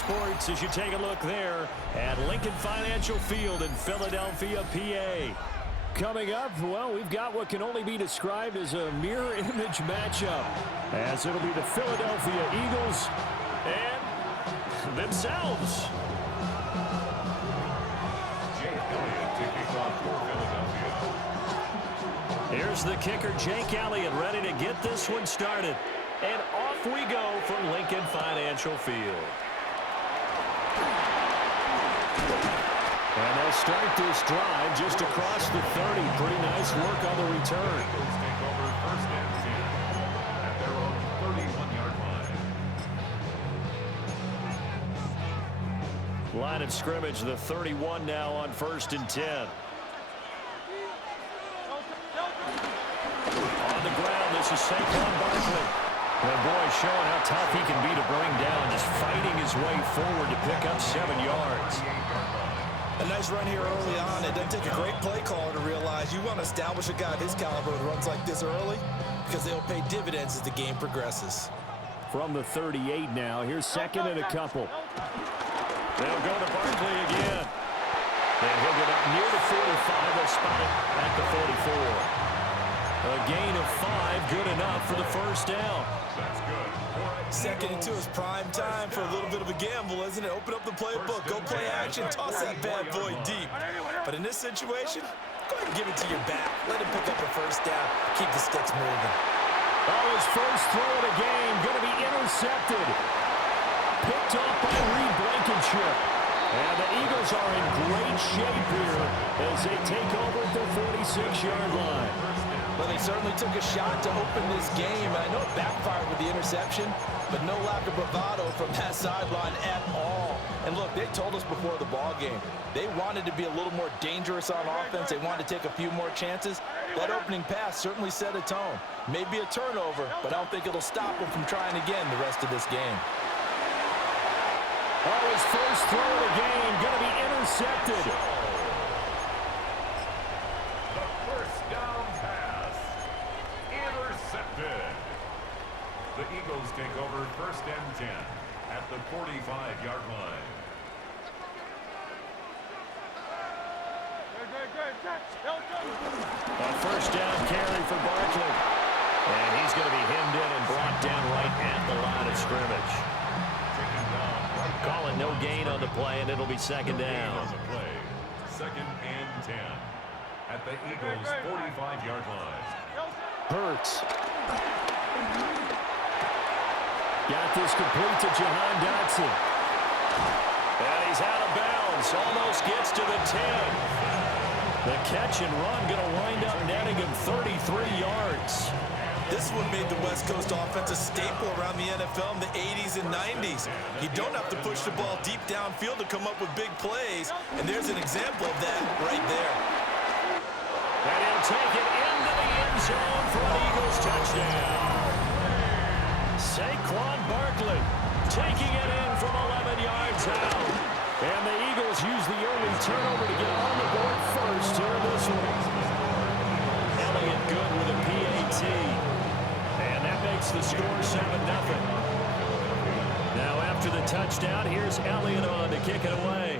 sports as you take a look there at Lincoln Financial Field in Philadelphia, PA. Coming up, well, we've got what can only be described as a mirror image matchup, as it'll be the Philadelphia Eagles and themselves. Here's the kicker, Jake Elliott, ready to get this one started. And off we go from Lincoln Financial Field. And they'll start this drive just across the 30. Pretty nice work on the return. Take over first and 10 at their own 31-yard line. Line of scrimmage, the 31 now on first and 10. On the ground, this is Saquon Barkley. And boy, showing how tough he can be to bring down, just fighting his way forward to pick up 7 yards. A nice run here early on. It doesn't take a great play caller to realize you want to establish a guy of his caliber who runs like this early because they'll pay dividends as the game progresses. From the 38 now, here's second and a couple. They'll go to Barkley again. And he'll get up near the 45. They'll spot it at the 44. A gain of 5, good enough for the first down. That's good. Second and 2 is prime time for a little bit of a gamble, isn't it? Open up the playbook, go play action, toss that bad boy deep. But in this situation, go ahead and give it to your back. Let him pick up a first down. Keep the sticks moving. Oh, his first throw of the game going to be intercepted. Picked off by Reed Blankenship. And the Eagles are in great shape here as they take over at the 46-yard line. Well, they certainly took a shot to open this game. I know it backfired with the interception, but no lack of bravado from that sideline at all. And look, they told us before the ball game, they wanted to be a little more dangerous on offense. They wanted to take a few more chances. That opening pass certainly set a tone. Maybe a turnover, but I don't think it'll stop them from trying again the rest of this game. Oh, his first throw of the game going to be intercepted. The first down pass intercepted. The Eagles take over first and 10 at the 45-yard line. A first down carry for Barkley. And he's going to be hemmed in and brought down right at the line of scrimmage. Call it no gain on the play, and it'll be second down. On the play, second and 10 at the Eagles' 45-yard line. Hurts. Got this complete to Jahan Dotson. And he's out of bounds. Almost gets to the 10. The catch and run going to wind up netting him 33 yards. This one made the West Coast offense a staple around the NFL in the 80s and 90s. You don't have to push the ball deep downfield to come up with big plays, and there's an example of that right there. And he'll take it into the end zone for an Eagles touchdown. Saquon Barkley taking it in from 11 yards out. And the Eagles use the early turnover to get on the board first here in this one. Elliott good with a PAT. And that makes the score 7-0. Now after the touchdown, here's Elliott on to kick it away.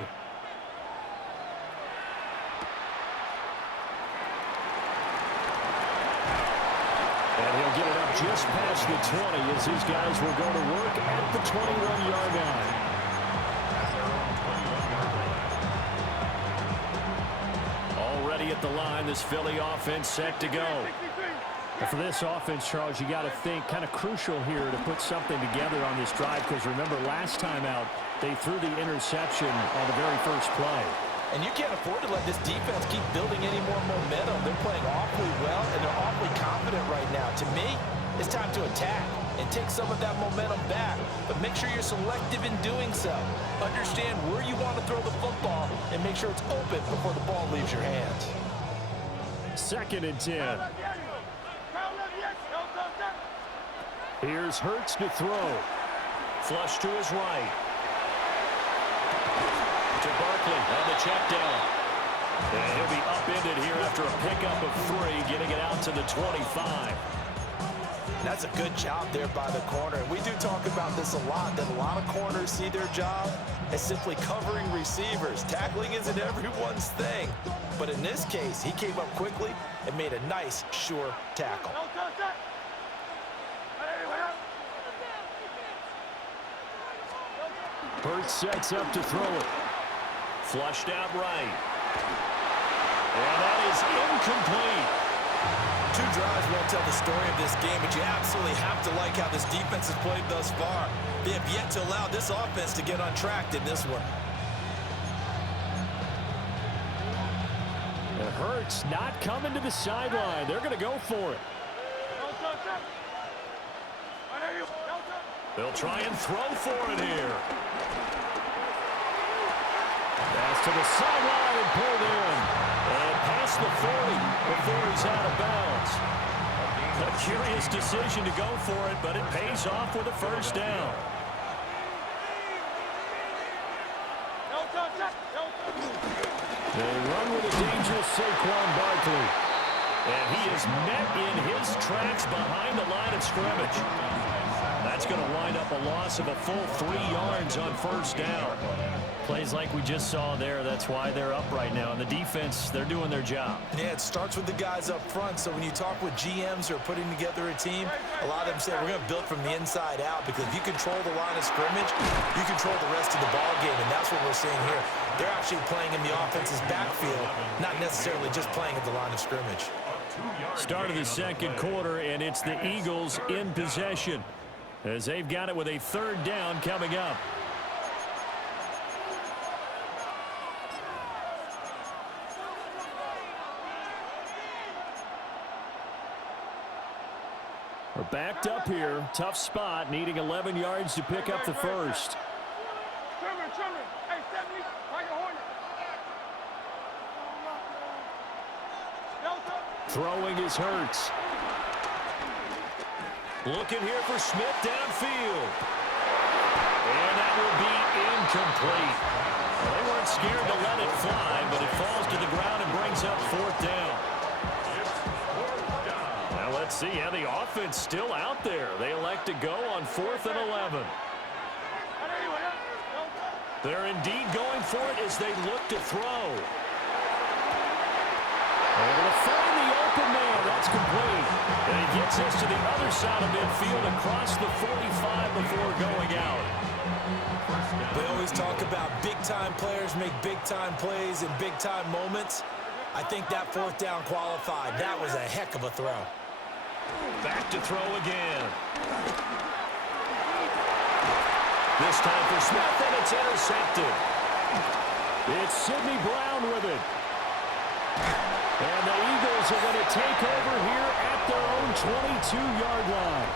And he'll get it up just past the 20 as these guys will go to work at the 21-yard line. Already at the line, this Philly offense set to go. For this offense, Charles, you got to think kind of crucial here to put something together on this drive, because remember last time out they threw the interception on the very first play. And you can't afford to let this defense keep building any more momentum. They're playing awfully well, and they're awfully confident right now. To me, it's time to attack and take some of that momentum back. But make sure you're selective in doing so. Understand where you want to throw the football and make sure it's open before the ball leaves your hands. Second and 10. Here's Hurts to throw. Flush to his right. To Barkley on the check down. And he'll be upended here after a pickup of 3, getting it out to the 25. That's a good job there by the corner. And we do talk about this a lot, that a lot of corners see their job as simply covering receivers. Tackling isn't everyone's thing. But in this case, he came up quickly and made a nice, sure tackle. Hurts sets up to throw it. Flushed out right. And that is incomplete. 2 drives won't tell the story of this game, but you absolutely have to like how this defense has played thus far. They have yet to allow this offense to get on track in this one. It hurts not coming to the sideline. They're going to go for it. They'll try and throw for it here. Pass to the sideline and pulled in. And past the 40 before he's out of bounds. A curious decision to go for it, but it pays off with a first down. They run with a dangerous Saquon Barkley. And he is met in his tracks behind the line of scrimmage. That's going to wind up a loss of a full 3 yards on first down. Plays like we just saw there, that's why they're up right now. And the defense, they're doing their job. Yeah, it starts with the guys up front. So when you talk with GMs who are putting together a team, a lot of them say we're going to build from the inside out, because if you control the line of scrimmage, you control the rest of the ball game, and that's what we're seeing here. They're actually playing in the offense's backfield, not necessarily just playing at the line of scrimmage. Start of the second quarter, and it's the Eagles in possession, as they've got it with a third down coming up. We're backed up here. Tough spot, needing 11 yards to pick up the first. Throwing is Hurts. Looking here for Smith downfield. And that will be incomplete. Well, they weren't scared to let it fly, but it falls to the ground and brings up fourth down. Now let's see how the offense still out there. They elect to go on 4th and 11. They're indeed going for it as they look to throw. Able to find the open man. That's complete. And he gets us to the other side of midfield across the 45 before going out. They always talk about big-time players make big-time plays in big-time moments. I think that 4th down qualified. That was a heck of a throw. Back to throw again. This time for Smith, and it's intercepted. It's Sidney Brown with it. And the Eagles are going to take over here at their own 22-yard line.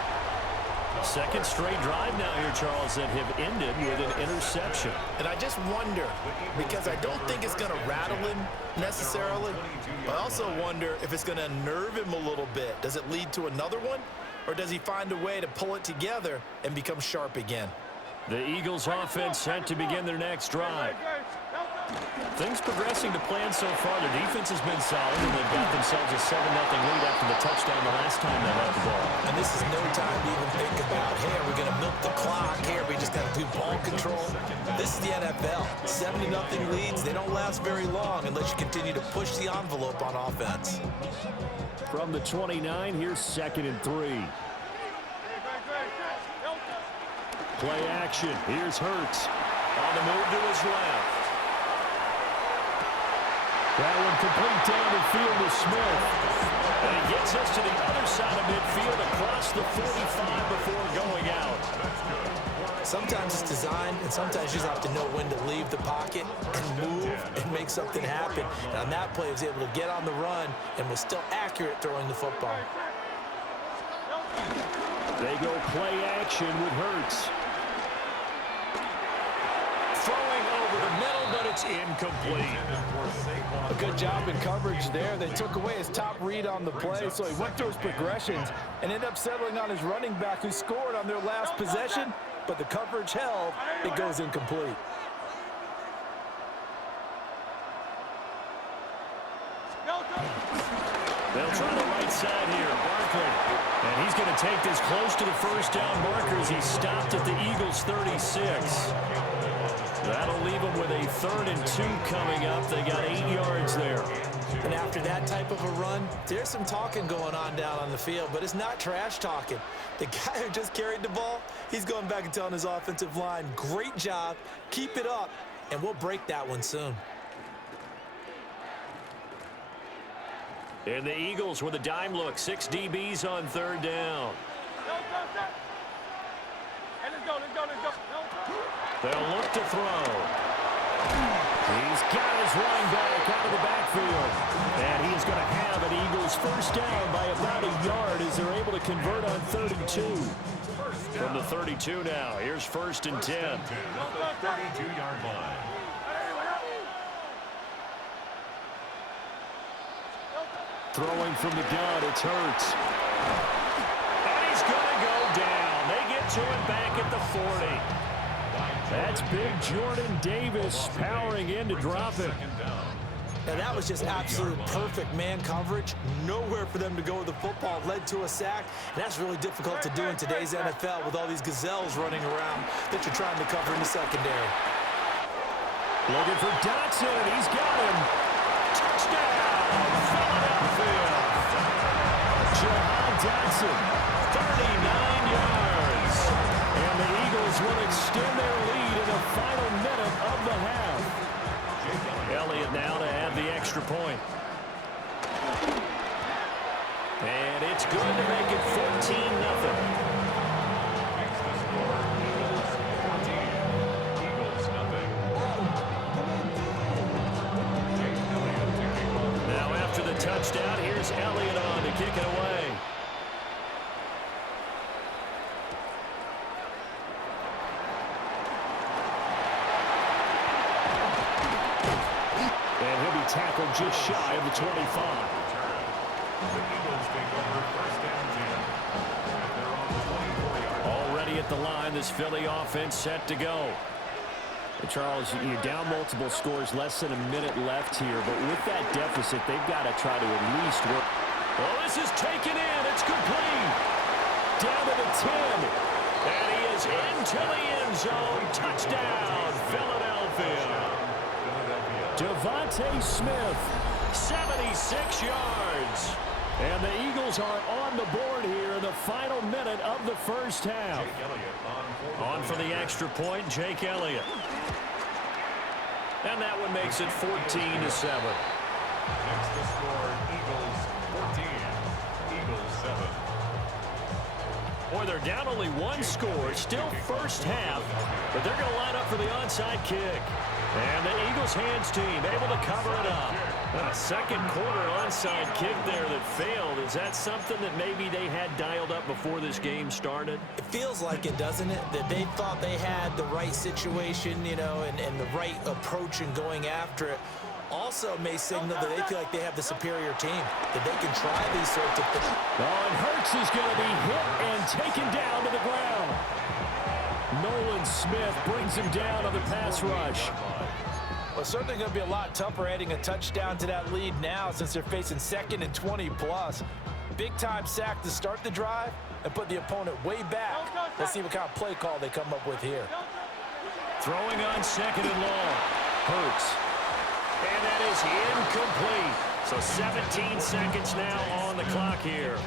Second straight drive now here, Charles, that have ended with an interception. And I just wonder, because I don't think it's going to rattle him necessarily, but I also wonder if it's going to unnerve him a little bit. Does it lead to another one, or does he find a way to pull it together and become sharp again? The Eagles offense set to begin their next drive. Things progressing to plan so far. Their defense has been solid, and they've got themselves a 7-0 lead after the touchdown the last time they had the ball. And this is no time to even think about, hey, are we going to milk the clock? Hey, are we just going to do ball control? This is the NFL. 7-0 leads, they don't last very long unless you continue to push the envelope on offense. From the 29, here's 2nd and 3. Play action. Here's Hurts. On the move to his left. That one complete down the field to Smith. And he gets us to the other side of midfield across the 45 before going out. Sometimes it's design, and sometimes you just have to know when to leave the pocket and move and make something happen. And on that play, he was able to get on the run and was still accurate throwing the football. They go play action with Hurts. Throwing over the middle, but it's incomplete. A good job in coverage there. They took away his top read on the play, so he went through his progressions and ended up settling on his running back, who scored on their last possession, but the coverage held. It goes incomplete. They'll try the right side here. Barkley. And he's going to take this close to the first down marker as he stopped at the Eagles' 36. That'll leave them with a 3rd and 2 coming up. They got 8 yards there. And after that type of a run, there's some talking going on down on the field, but it's not trash talking. The guy who just carried the ball, he's going back and telling his offensive line, great job, keep it up, and we'll break that one soon. And the Eagles with a dime look. 6 DBs on 3rd down. They'll look to throw. He's got his running back out of the backfield. And he is going to have an Eagles first down by about a yard as they're able to convert on 3rd and 2. From the 32 now, here's 1st and 10. At the 32-yard line. Throwing from the gun, it's Hurts. And he's going to go down. They get to it back at the 40. That's big Jordan Davis powering in to drop it. Now that was just absolute perfect man coverage. Nowhere for them to go with the football. Led to a sack. And that's really difficult to do in today's NFL with all these gazelles running around that you're trying to cover in the secondary. Looking for Dotson. He's got him. Touchdown. Philadelphia. Jahan Dotson. 39 yards. And the Eagles will extend their lead in the final minute of the half. Elliott now to have the extra point. And it's good to make it 14-0. Touchdown. Here's Elliott on to kick it away. And he'll be tackled just shy of the 25. The Eagles take over 1st and 10. They're on the 24-yard line. Already at the line, this Philly offense set to go. Charles, you're down multiple scores, less than a minute left here, but with that deficit, they've got to try to at least work. Well, this is taken in. It's complete. Down to the 10. And he is into the end zone. Touchdown, Philadelphia. Devontae Smith, 76 yards. And the Eagles are on the board here in the final minute of the first half. On for the extra point, Jake Elliott. And that one makes it 14-7. Next the score, Eagles 14, Eagles 7. Boy, they're down only one score, still first half, but they're going to line up for the onside kick. And the Eagles hands team able to cover it up. A second quarter onside kick there that failed. Is that something that maybe they had dialed up before this game started? It feels like it, doesn't it? That they thought they had the right situation, you know, and the right approach in going after it. Also may signal that they feel like they have the superior team, that they can try these sorts of things. Oh, and Hurts is going to be hit and taken down to the ground. Nolan Smith brings him down on the pass rush. Well, it's certainly going to be a lot tougher adding a touchdown to that lead now since they're facing 2nd and 20+. Big-time sack to start the drive and put the opponent way back. Let's see what kind of play call they come up with here. Throwing on 2nd and long. Hurts. And that is incomplete. So 17 seconds now on the clock here.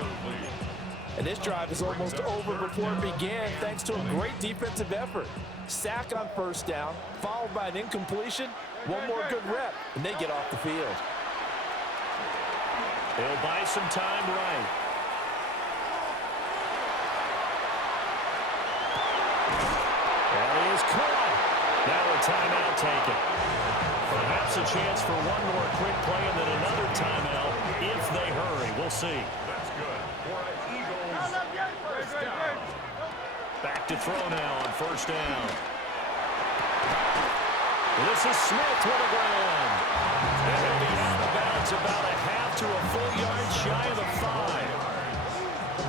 And this drive is almost over before it began thanks to a great defensive effort. Sack on first down, followed by an incompletion. One more good rep, and they get off the field. They'll buy some time right. That is caught. Now a timeout taken. Perhaps a chance for one more quick play and then another timeout if they hurry. We'll see. That's good. For an Eagles first down. Back to throw now on first down. This is Smith with a ground. And he'll be out of bounds about a half to a full yard shy of the 5.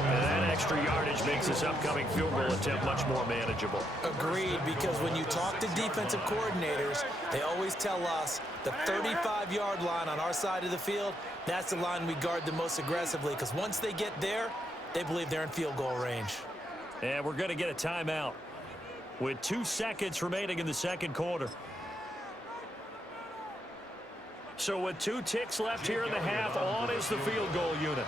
And that extra yardage makes this upcoming field goal attempt much more manageable. Agreed, because when you talk to defensive coordinators, they always tell us the 35-yard line on our side of the field, that's the line we guard the most aggressively, because once they get there, they believe they're in field goal range. And we're going to get a timeout with 2 seconds remaining in the second quarter. So with 2 ticks left here in the half, on is the field goal unit.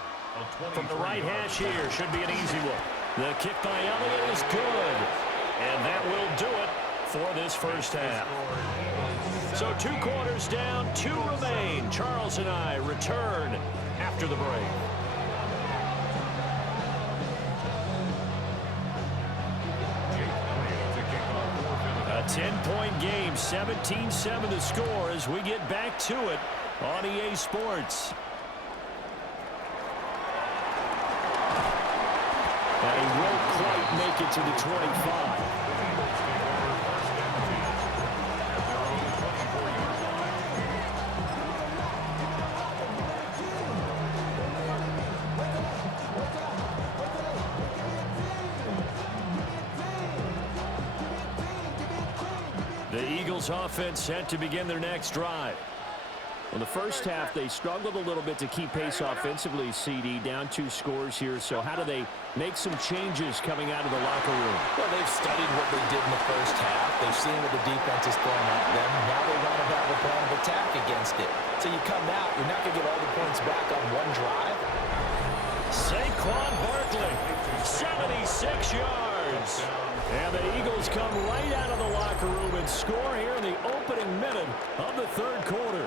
From the right hash here, should be an easy one. The kick by Elliott is good. And that will do it for this first half. So 2 quarters down, 2 remain. Charles and I return after the break. A 10-point game, 17-7 the score as we get back to it on EA Sports. And he won't quite make it to the 25. The Eagles offense set to begin their next drive. In the first half, they struggled a little bit to keep pace offensively, CD, down 2 scores here. So how do they make some changes coming out of the locker room? Well, they've studied what they did in the first half. They've seen what the defense is throwing at them. Now they want to have a plan of attack against it. So you come out, you're not going to get all the points back on one drive. Saquon Barkley, 76 yards. And the Eagles come right out of the locker room and score here in the opening minute of the third quarter.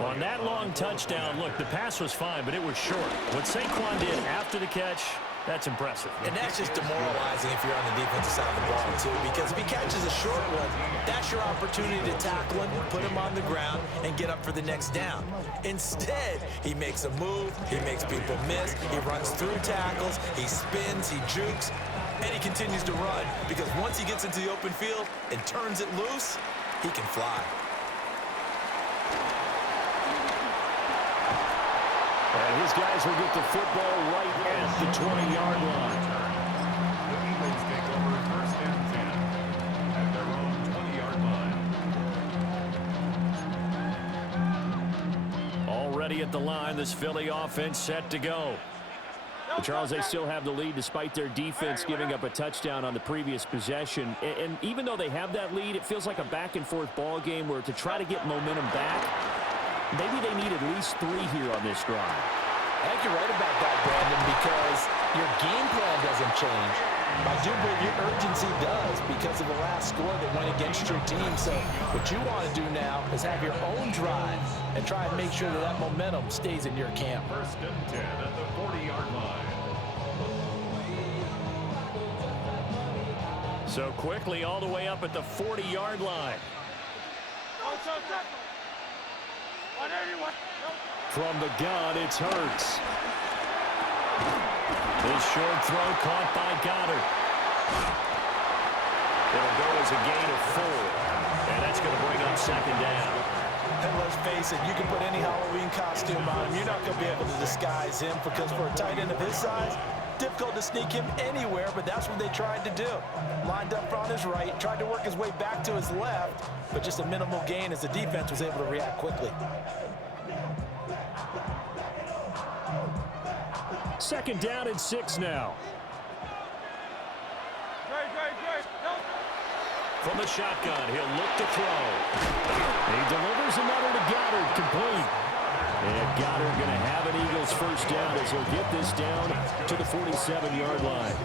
On that long touchdown, look, the pass was fine, but it was short. What Saquon did after the catch, that's impressive. And that's just demoralizing if you're on the defensive side of the ball, too, because if he catches a short one, that's your opportunity to tackle him, put him on the ground, and get up for the next down. Instead, he makes a move, he makes people miss, he runs through tackles, he spins, he jukes, and he continues to run, because once he gets into the open field and turns it loose, he can fly. And his guys will get the football right at the 20-yard line. The Eagles take over first and 10 at their own 20-yard line. Already at the line, this Philly offense set to go. Charles, they still have the lead despite their defense giving up a touchdown on the previous possession. And even though they have that lead, it feels like a back-and-forth ball game where to try to get momentum back, maybe they need at least 3 here on this drive. I think you're right about that, Brandon, because your game plan doesn't change. I do believe your urgency does because of the last score that went against your team. So what you want to do now is have your own drive and try and make sure that that momentum stays in your camp. First and 10 at the 40-yard line. So quickly all the way up at the 40-yard line. From the gun, it's Hurts. This short throw caught by Goddard. It'll go as a gain of 4. And that's going to bring up second down. And let's face it, you can put any Halloween costume on him. You're not going to be able to disguise him because for a tight end of his size, difficult to sneak him anywhere, but that's what they tried to do. Lined up on his right, tried to work his way back to his left, but just a minimal gain as the defense was able to react quickly. Second down and 6 now. From the shotgun, he'll look to throw. He delivers another to Goddard, complete. And Goddard going to have an Eagles first down as he'll get this down to the 47-yard line.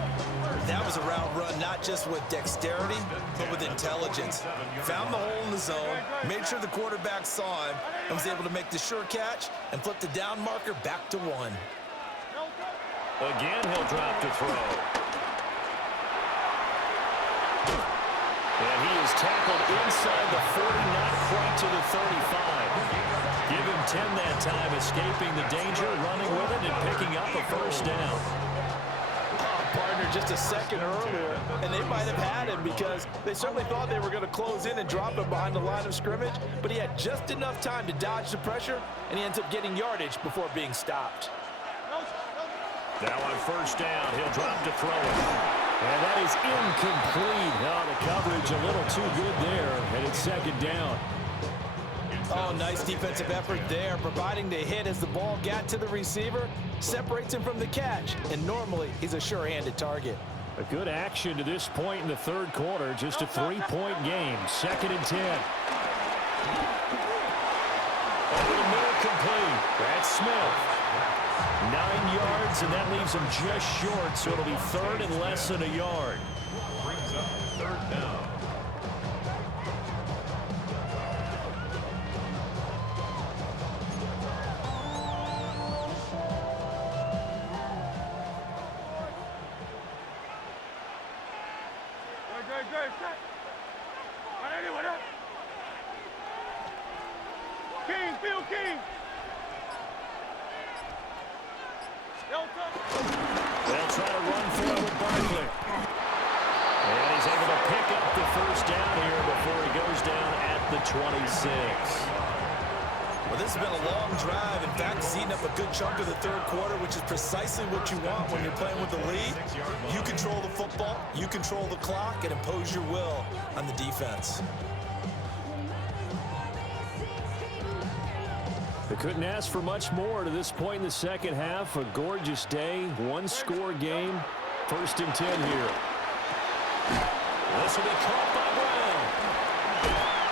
That was a route run not just with dexterity, but with intelligence. Found the hole in the zone, made sure the quarterback saw him, and was able to make the sure catch and flip the down marker back to 1. Again, he'll drop to throw. And he is tackled inside the 40, not quite to the 35. Give him 10 that time, escaping the danger, running with it, and picking up a first down. Partner just a second earlier, and they might have had him because they certainly thought they were going to close in and drop him behind the line of scrimmage, but he had just enough time to dodge the pressure, and he ends up getting yardage before being stopped. Now on first down, he'll drop to throw it. And that is incomplete. Oh, the coverage a little too good there, and it's second down. Oh, nice defensive effort there, providing the hit as the ball got to the receiver, separates him from the catch, and normally he's a sure-handed target. A good action to this point in the third quarter, just a 3-point game, 2nd and 10. Over the middle, complete. That's Smith. 9 yards, and that leaves him just short, so it'll be 3rd and less than a yard. Brings up 3rd down. They'll try to run for it with Barkley. And he's able to pick up the first down here before he goes down at the 26. Well, this has been a long drive. In fact, it's eaten up a good chunk of the third quarter, which is precisely what you want when you're playing with the lead. You control the football, you control the clock, and impose your will on the defense. They couldn't ask for much more to this point in the second half. A gorgeous day, one-score game. 1st and 10 here. This will be caught by Brown.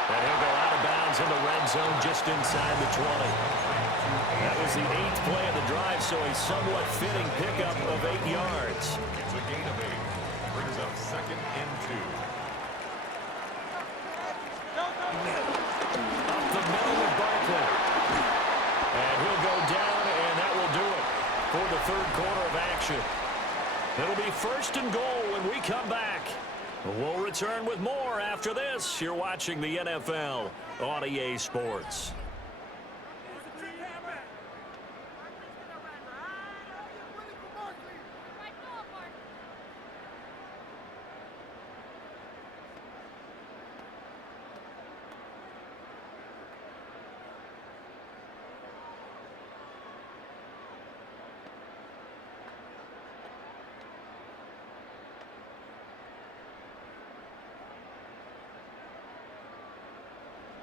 And he'll go out of bounds in the red zone just inside the 20. That was the 8th play of the drive, so a somewhat fitting pickup of 8 yards. It's a gain of 8. Brings up 2nd and 2. Up the middle with Barkley. And he'll go down, and that will do it for the third quarter of action. It'll be 1st and goal when we come back. We'll return with more after this. You're watching the NFL on EA Sports.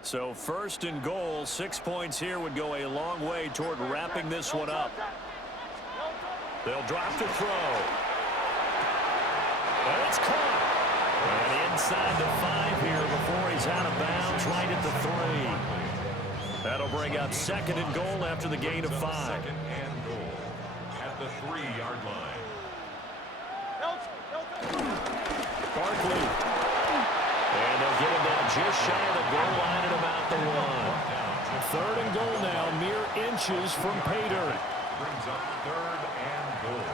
So 1st and goal, 6 points here would go a long way toward wrapping this one up. They'll drop to throw. And it's caught. And inside the 5 here before he's out of bounds, right at the 3. That'll bring up 2nd and goal after the gain of 5. 2nd and goal at the 3-yard line. Barkley. And they'll get him down just shy of the goal line at about the 1. 3rd and goal now, mere inches from pay dirt. Brings up 3rd and goal.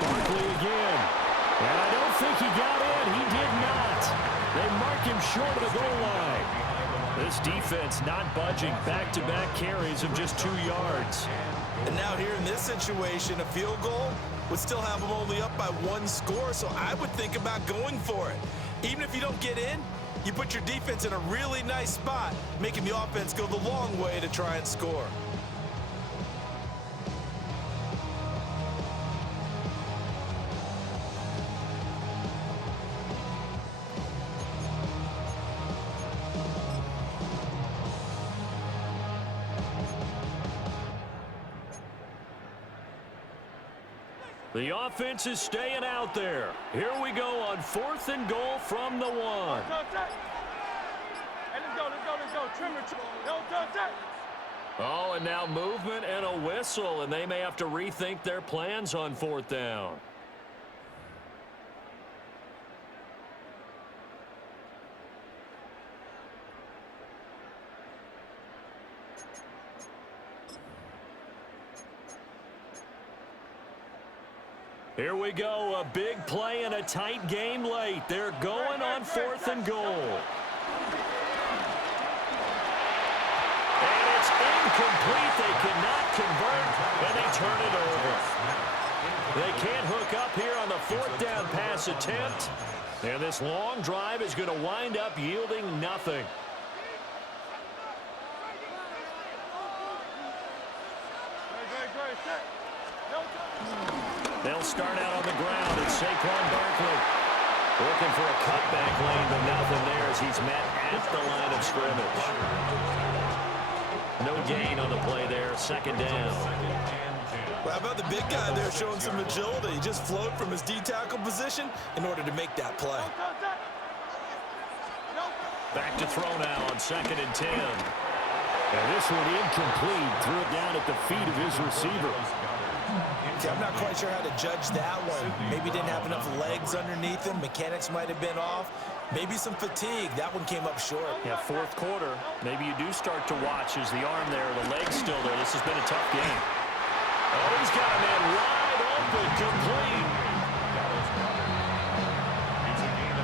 Barkley again. And I don't think he got in. He did not. They mark him short of the goal line. This defense not budging. Back-to-back carries of just 2 yards. And now here in this situation, a field goal would still have them only up by 1 score, so I would think about going for it. Even if you don't get in, you put your defense in a really nice spot, making the offense go the long way to try and score. The offense is staying out there. Here we go on 4th and goal from the 1. Oh, and now movement and a whistle, and they may have to rethink their plans on 4th down. Here we go, a big play and a tight game late. They're going on 4th and goal. incomplete. They cannot convert, and they turn it over. They can't hook up here on the fourth down pass attempt. And this long drive is going to wind up yielding nothing. They'll start out on the ground. It's Saquon Barkley looking for a cutback lane, but nothing there as he's met at the line of scrimmage. No gain on the play there. Second down. Well, how about the big guy there showing some agility? He just flowed from his D-tackle position in order to make that play. Back to throw now on 2nd and 10. And this one incomplete. Threw it down at the feet of his receiver. See, I'm not quite sure how to judge that one. Maybe didn't have enough legs underneath him. Mechanics might have been off. Maybe some fatigue. That one came up short. Yeah, fourth quarter. Maybe you do start to watch as the arm there, the leg's still there. This has been a tough game. Oh, he's got a man wide open, complete.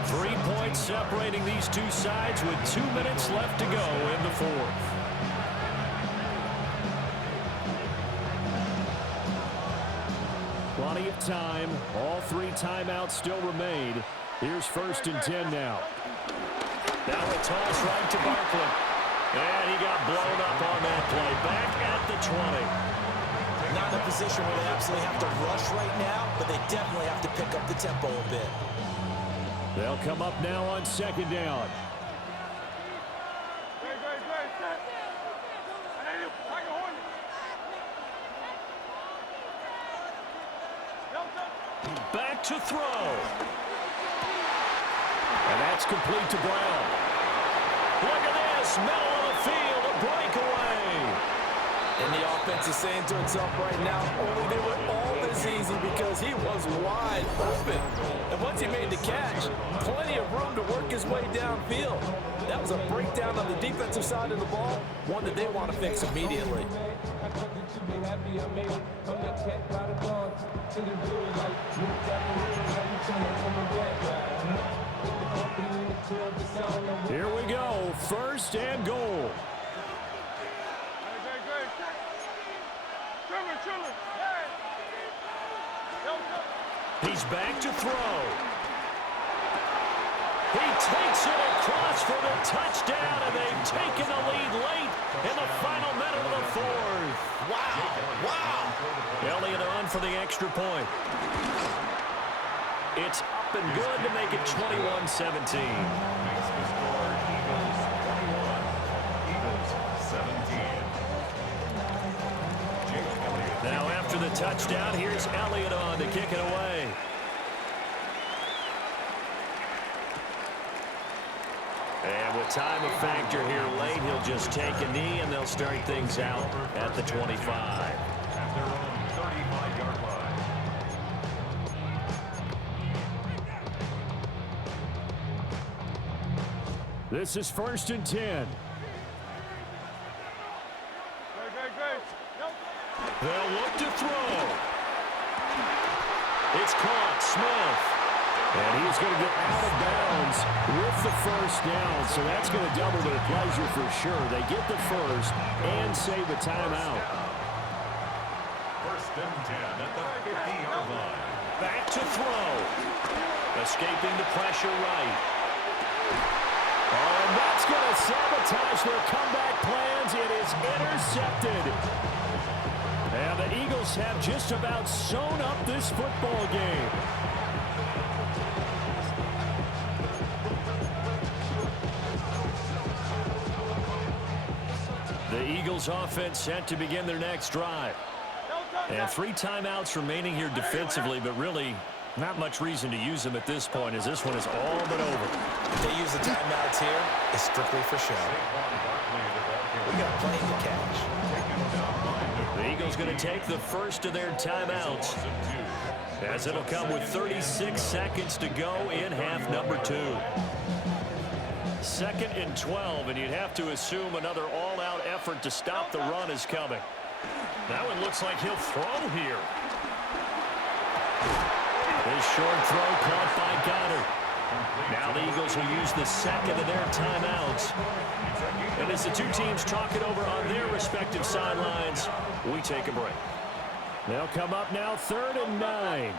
3 points separating these two sides with 2 minutes left to go in the fourth. Plenty of time. All 3 timeouts still remain. Here's 1st and 10 now. Now a toss right to Barkley. And he got blown up on that play. Back at the 20. Not in a position where they absolutely have to rush right now, but they definitely have to pick up the tempo a bit. They'll come up now on 2nd down. Back to throw. And that's complete to Brown. Look at this. Middle of the field. A breakaway. And the offense is saying to itself right now, only they were all this easy because he was wide open. And once he made the catch, plenty of room to work his way downfield. That was a breakdown on the defensive side of the ball, one that they want to fix immediately. Here we go. 1st and goal. He's back to throw. He takes it across for the touchdown, and they've taken the lead late in the final minute of the fourth. Wow. Elliott on for the extra point. It's up and good to make it 21-17. Now after the touchdown, here's Elliott on to kick it away. And with time a factor here late, he'll just take a knee and they'll start things out at the 25. At their own 35-yard line. This is 1st and 10. They'll look to throw. It's caught. Smith. And he's going to get out of bounds with the 1st down. So that's going to double their pleasure for sure. They get the 1st and save a timeout. 1st and 10 at the 50-yard line. Back to throw. Escaping the pressure right. Oh, and that's going to sabotage their comeback plans. It is intercepted. And the Eagles have just about sewn up this football game. The Eagles offense set to begin their next drive. And 3 timeouts remaining here defensively, but really not much reason to use them at this point as this one is all but over. If they use the timeouts here, it's strictly for show. We got plenty to catch. The Eagles going to take the first of their timeouts as it'll come with 36 seconds to go in half number 2. 2nd and 12, and you'd have to assume another all-out effort to stop the run is coming. Now it looks like he'll throw here. His short throw caught by Goddard. Now the Eagles will use the second of their timeouts. And as the two teams talk it over on their respective sidelines, we take a break. They'll come up now 3rd and 9.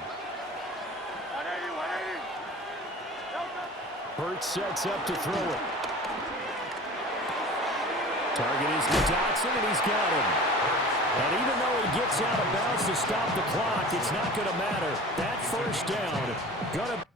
Hurts sets up to throw it. Target is to Dotson, and he's got him. And even though he gets out of bounds to stop the clock, it's not going to matter. That first down going to